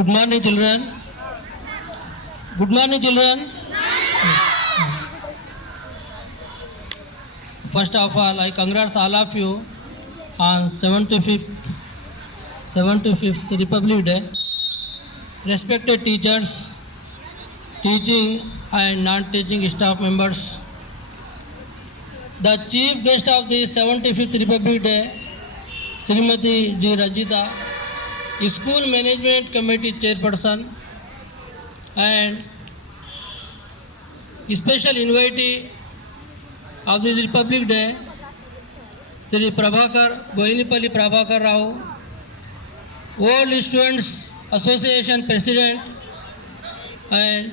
Good morning, children. Good morning, children. First of all, I congratulate all of you on 75th Republic Day. Respected teachers, teaching and non-teaching staff members, the chief guest of the 75th Republic Day, Srimati G. Rajita, School Management Committee Chairperson, and special invitee of the Republic Day, Sri Prabhakar, Boinipalli Prabhakar Rao, World Students Association President, and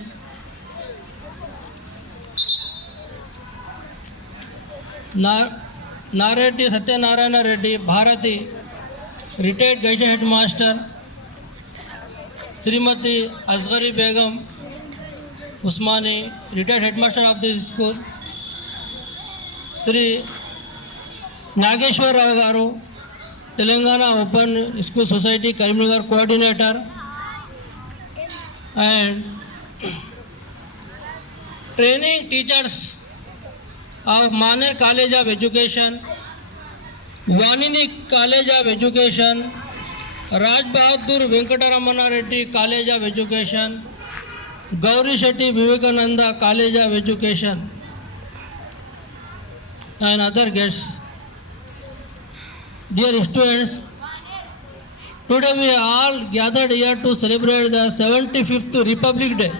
Nareddy Satyanarayana Reddy Bharati, retired Gaisha Headmaster, Srimati Asghari Begum Usmani, retired Headmaster of this school, Sri Nageshwar Rao Garu, Telangana Open School Society Karimnagar Coordinator, and training teachers of Maner College of Education, Vanini College of Education, Raj Bahadur Venkataramana Reddy College of Education, Gauri Shetty Vivekananda College of Education, and other guests. Dear students, today we are all gathered here to celebrate the 75th Republic Day.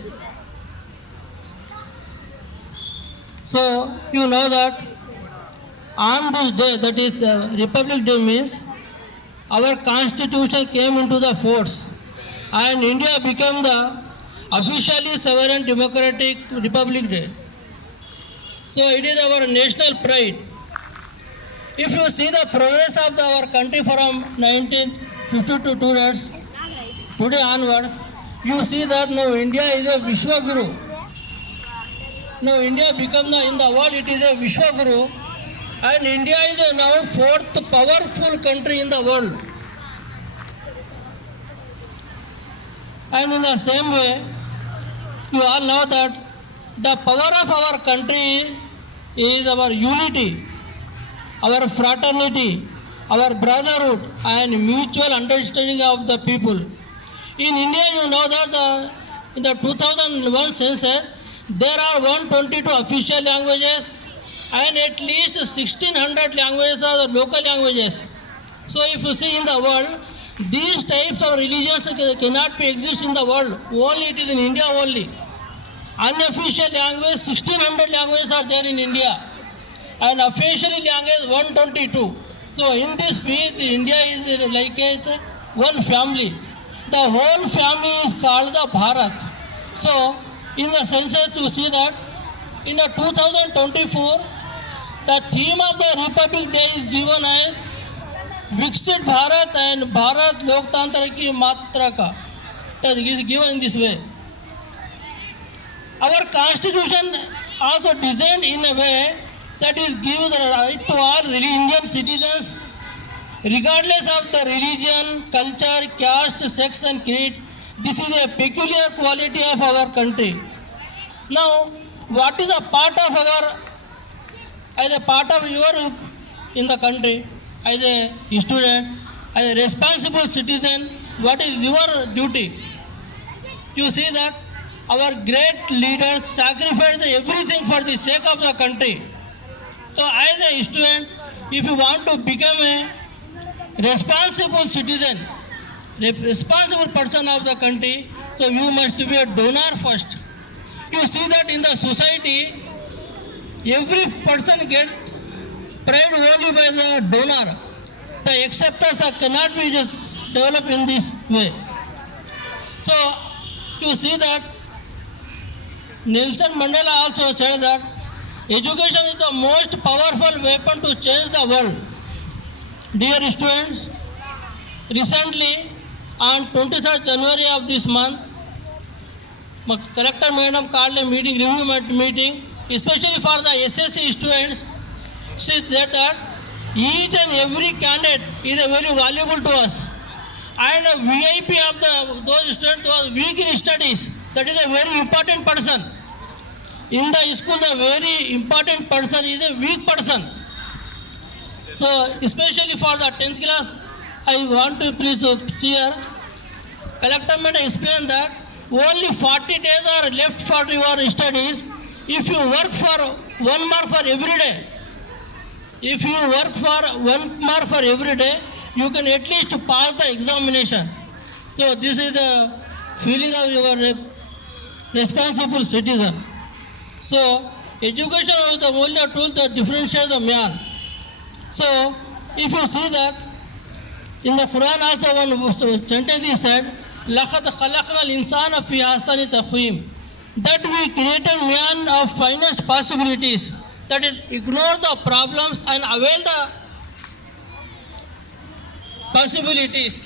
So, you know that on this day, that is the Republic Day, means our constitution came into the force and India became the officially sovereign democratic Republic Day. So it is our national pride. If you see the progress of our country from 1952 today onwards, you see that now India is a Vishwaguru. Now India become in the world, it is a Vishwaguru, and India is now fourth powerful country in the world. And in the same way, you all know that the power of our country is our unity, our fraternity, our brotherhood, and mutual understanding of the people. In India, you know that in the 2001 census, there are 122 official languages and at least 1600 languages are the local languages. So if you see in the world, these types of religions cannot be exist in the world. Only it is in India only. Unofficial language, 1600 languages are there in India. And officially language 122. So in this way, India is like one family. The whole family is called the Bharat. So in the census, you see that in the 2024, the theme of the Republic Day is given as Viksit Bharat and Bharat Loktantra ki Matra ka. That is given in this way. Our constitution also designed in a way that is given the right to all Indian citizens, regardless of the religion, culture, caste, sex and creed. This is a peculiar quality of our country. Now, what is a part of as a part of your in the country, as a student, as a responsible citizen, what is your duty? You see that our great leaders sacrificed everything for the sake of the country. So as a student, if you want to become a responsible citizen, responsible person of the country, so you must be a donor first. You see that in the society, every person gets pride only by the donor. The acceptors cannot be just developed in this way. So you see that Nelson Mandela also said that education is the most powerful weapon to change the world. Dear students, recently on 23rd January of this month, Collector Madam called a review meeting, especially for the SSC students. She said that each and every candidate is very valuable to us. and a VIP of those students who are weak in studies. That is a very important person. In the school, the very important person is a weak person. So, especially for the 10th class, I want to please here, collector may explain that only 40 days are left for your studies. If you work for 1 mark for every day, if you work for 1 mark for every day, you can at least pass the examination. So this is the feeling of your responsible citizen. So education is the only tool that differentiates the man. So if you see that in the Quran also one sentence is said, لَقَدْ خَلَقْنَا الْإِنسَانَ فِي أَحْسَنِ تَقْوِيمٍ, that we created man of finest possibilities. That is, ignore the problems and avail the possibilities,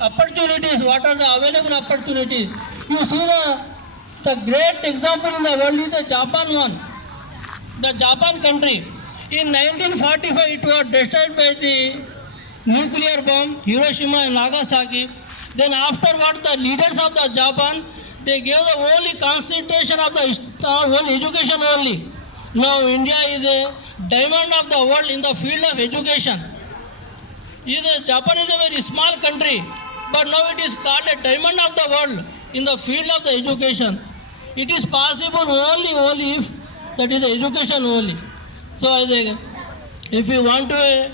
opportunities. What are the available opportunities? You see the great example in the world is the Japan one. The Japan country. In 1945, it was destroyed by the nuclear bomb, Hiroshima and Nagasaki. Then afterward, the leaders of the Japan, they gave the only concentration of the only education only. Now India is a diamond of the world in the field of education. Japan is a very small country, but now it is called a diamond of the world in the field of the education. It is possible only if that is the education only. So I think if you want to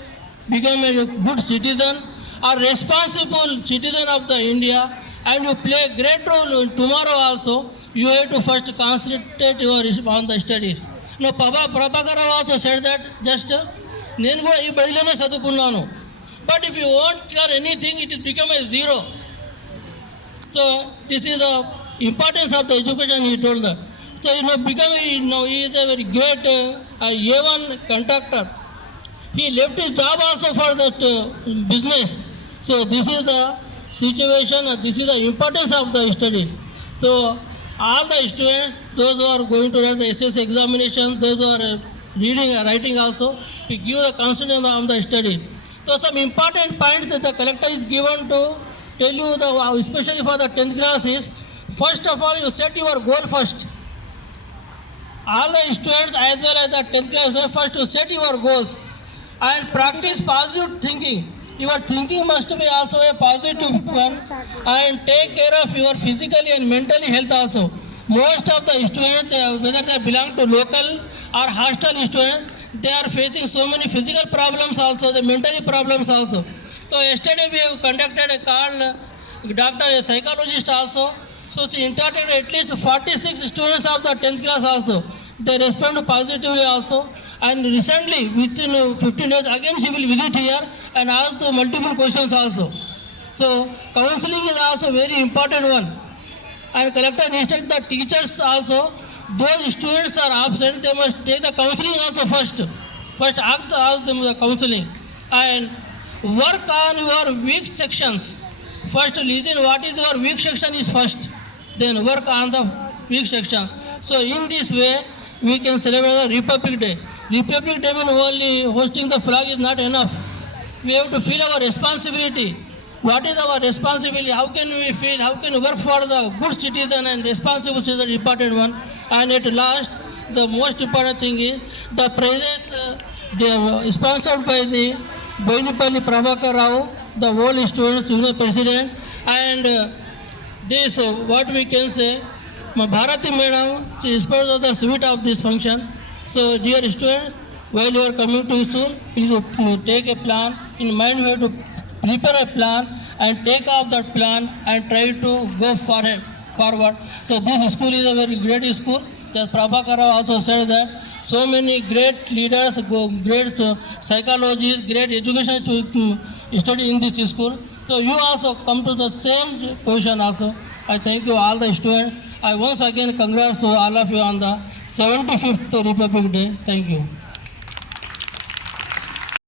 become a good citizen or responsible citizen of the India, and you play a great role tomorrow also, you have to first concentrate on the studies. Now, Prabhakar also said that but if you won't learn anything, it will become a zero. So this is the importance of the education, he told that. So he is a very great A1 conductor. He left his job also for that business. So this is the situation, this is the importance of the study. So all the students, those who are going to write the SS examination, those who are reading and writing also, we give the concentration on the study. So some important points that the collector is given to tell you, especially for the 10th class is, first of all, you set your goal first. All the students as well as the 10th class, first you set your goals and practice positive thinking. Your thinking must be also a positive one, and take care of your physically and mentally health also. Most of the students, whether they belong to local or hostel students, they are facing so many physical problems also, the mental problems also. So yesterday we have conducted a call, doctor, a psychologist also. So she interacted at least 46 students of the 10th class also. They respond positively also. And recently, within 15 days, again she will visit here and ask the multiple questions also. So counseling is also very important one. And collector instruct the teachers also. Those students are absent, they must take the counseling also first. First ask them the counseling. And work on your weak sections. First listen what is your weak section is first. Then work on the weak section. So in this way, we can celebrate the Republic Day. Republic Day means only hosting the flag is not enough. We have to feel our responsibility. What is our responsibility? How can we feel? How can we work for the good citizen and responsible citizen? Important one. And at last, the most important thing is the prizes sponsored by the Boinipalli Prabhakar Rao, the whole students union president, and this what we can say, Bharati Madam, she is part of the suite of this function. So dear students, while you are coming to school, please take a plan. In mind you have to prepare a plan and take off that plan and try to go forward. So this school is a very great school. The Prabhakar also said that so many great leaders, great psychologists, great education to study in this school. So you also come to the same position also. I thank you all the students. I once again congrats to all of you on the 75th Republic Day. Thank you.